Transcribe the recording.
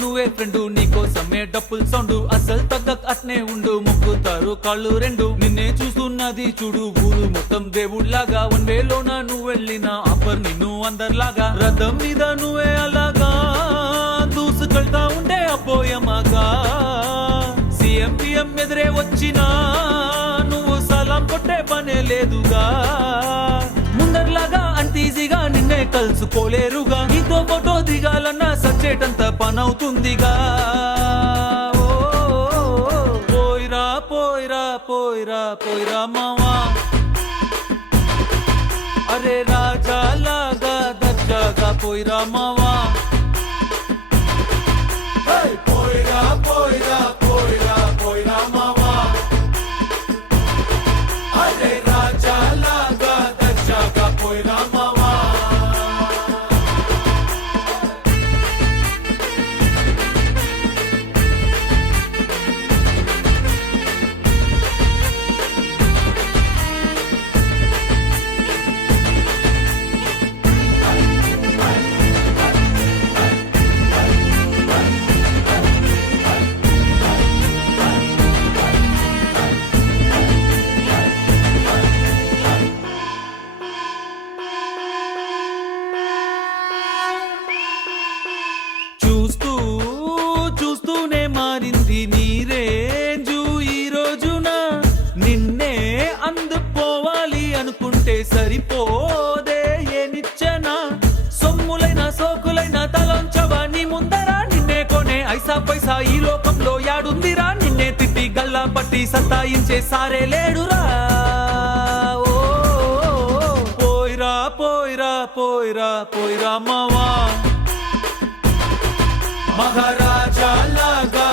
నువ్వే ఫ్రెండు, నీకోసమే డప్పుల్ సౌండ్, అసలు తగ్గక్ అట్నే ఉండు, మొక్కుతారు కాళ్ళు రెండు, నిన్నే చూస్తున్నది చూడు ఊరు మొత్తం దేవుళ్లాగా, వన్ వేలోన నువ్వు వెళ్ళిన ఆఫర్ నిన్ను అందరిలాగా, రథం మీద నువ్వే అలాగా దూసుకెళ్తా ఉండే అపోయమాగా, సీఎం పిఎం ఎదురే వచ్చినా నువ్వు సలాం కొట్టే పనే లేదుగా, ముందర్లాగా అంత ఈజీగా నిన్నే కలుసుకోలేరుగా, నీతో ఫోటో దిగాలన్నా సచ్చేటంత పనవుతుందిగా, పోయిరా పోయిరా పోయిరా పోయిరా మావా, అరే రాజా లాగా దర్జాగా పోయిరా మావా, పోయిరా పోయిరా పోయిరా పోయిరా మావా, అరే రాజా లాగా దర్జాగా పోయిరా మావా. చూస్తూ చూస్తూనే మారింది నీ రేంజు ఈ రోజున, నిన్నే అందుకోవాలి అనుకుంటే సరిపోదే ఏ నిచ్చెన, సొమ్ములైన సోకులైన తలంచవా నీ ముందర, నిన్నే కొనే ఐసా పైసా ఈ లోకంలో యాడుందిరా, నిన్నే తిట్టి గల్లా పట్టి సత్తాయించే సారే లేడురా, ఓ పోయిరా పోయిరా పోయిరా పోయిరా మావా, మహారాజా లాగా